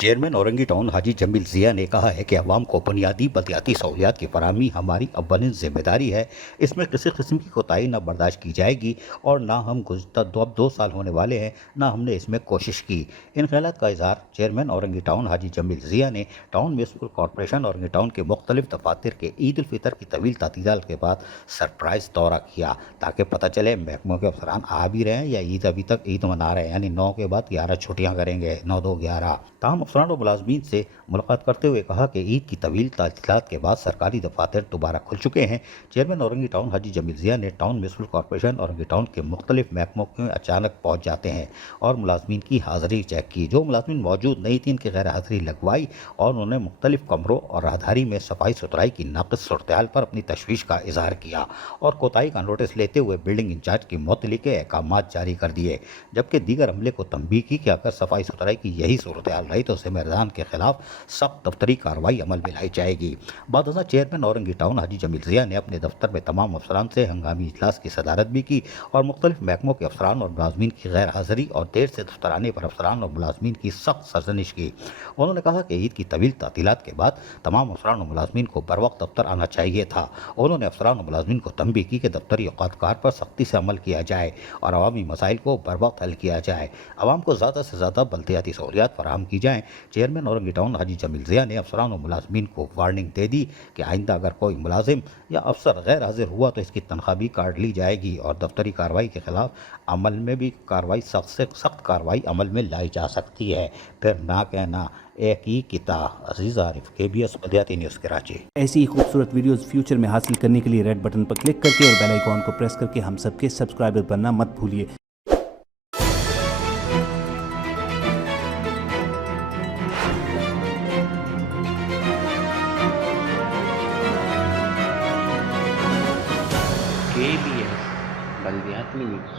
Chairman Orangi town हाजी जमील ज़िया ने कहा है कि अवाम को बुनियादी बलदियाती सहूलियात की फराहमी हमारी अव्वलिन जिम्मेदारी है। इसमें किसी किस्म की कोताही न बर्दाश्त की जाएगी और ना हम गुज़श्ता 2 साल होने वाले हैं ना हमने इसमें कोशिश की। इन ख्यालात का इजहार चेयरमैन औरंगी टाउन हाजी जमील ज़िया ने town municipal corporation Orangi town के मुख्तलिफ दफातर के ईद उल फितर की तवील तातीलात के बाद सरप्राइज़ दौरा किया ताकि पता चले महकमों के अफसरान आ भी रहे हैं या ईद अभी तक ईद मना रहे हैं, यानी 9 के बाद 11 छुट्टियाँ करेंगे, 9-2-11। ताहम अफसरान और मुलाजमीन से मुलाकात करते हुए कहा कि ईद की तवील तातीलात के बाद सरकारी दफातर दोबारा खुल चुके हैं। चेयरमैन औरंगी टाउन हाजी जमील ज़िया ने town municipal corporation Orangi town के मुख्तलिफ महकमों में अचानक पहुँच जाते हैं और मुलाजमीन की हाज़िरी चेक की। जो मुलाजमीन मौजूद नहीं थी इनकी गैर हाज़िरी लगवाई और उन्होंने मुख्तलिफ कमरों और राहदारी में सफाई सुथराई की नाक़िस सूरत-ए-हाल पर अपनी तशवीश का इजहार किया और कोताही का नोटिस लेते हुए बिल्डिंग इंचार्ज की मुअत्तली के अहकामात जारी कर दिए, जबकि दीगर अमले को तंबीह की कि अगर सफाई सुथराई की यही सूरत-ए-हाल रही तो ज़िम्मेदारान के खिलाफ सख्त दफ्तरी कार्रवाई अमल में लाई जाएगी। बादशाह चेयरमैन औरंगी टाउन हाजी जमील ज़िया ने अपने दफ्तर में तमाम अफसरान से हंगामी इजलास की सदारत भी की और मुख्तलिफ महकमों के अफसरान और मुलाजमीन की गैर हाज़िरी और देर से दफ्तर आने पर अफसरान और मुलाजमीन की सख्त सरजनिश की। उन्होंने कहा कि ईद की तवील तातीलात के बाद तमाम अफसरान और मुलाजमीन को बर वक्त दफ्तर आना चाहिए था। उन्होंने अफसरान और मुलाजमीन को तंबीह की कि दफ्तरी औकात पर सख्ती से अमल किया जाए और अवामी मसाइल को बर वक्त हल किया जाए, अवाम को ज़्यादा से ज़्यादा बल्दियाती सहूलियात फराहम की जाएँ। चेयरमैन औरंगी टाउन हाजी जमील ज़िया ने अफसरान और मुलाजमीन को वार्निंग दे दी कि आइंदा अगर कोई मुलाजिम या अफसर गैर हाजिर हुआ तो इसकी तनख्वाह भी काट ली जाएगी और दफ्तरी कार्रवाई के खिलाफ अमल में भी कार्रवाई सख्त से सख्त कार्रवाई अमल में लाई जा सकती है। फिर ना कहना एक ही किता। अजीज़ आरिफ, KBS बल्दियाती न्यूज़ कराची। ऐसी ही खूबसूरत वीडियोस फ्यूचर में हासिल करने के लिए रेड बटन पर क्लिक करके और बेल आइकॉन को प्रेस करके हम सबके सब्सक्राइबर बनना मत भूलिए। KBS बल्दियाती न्यूज़।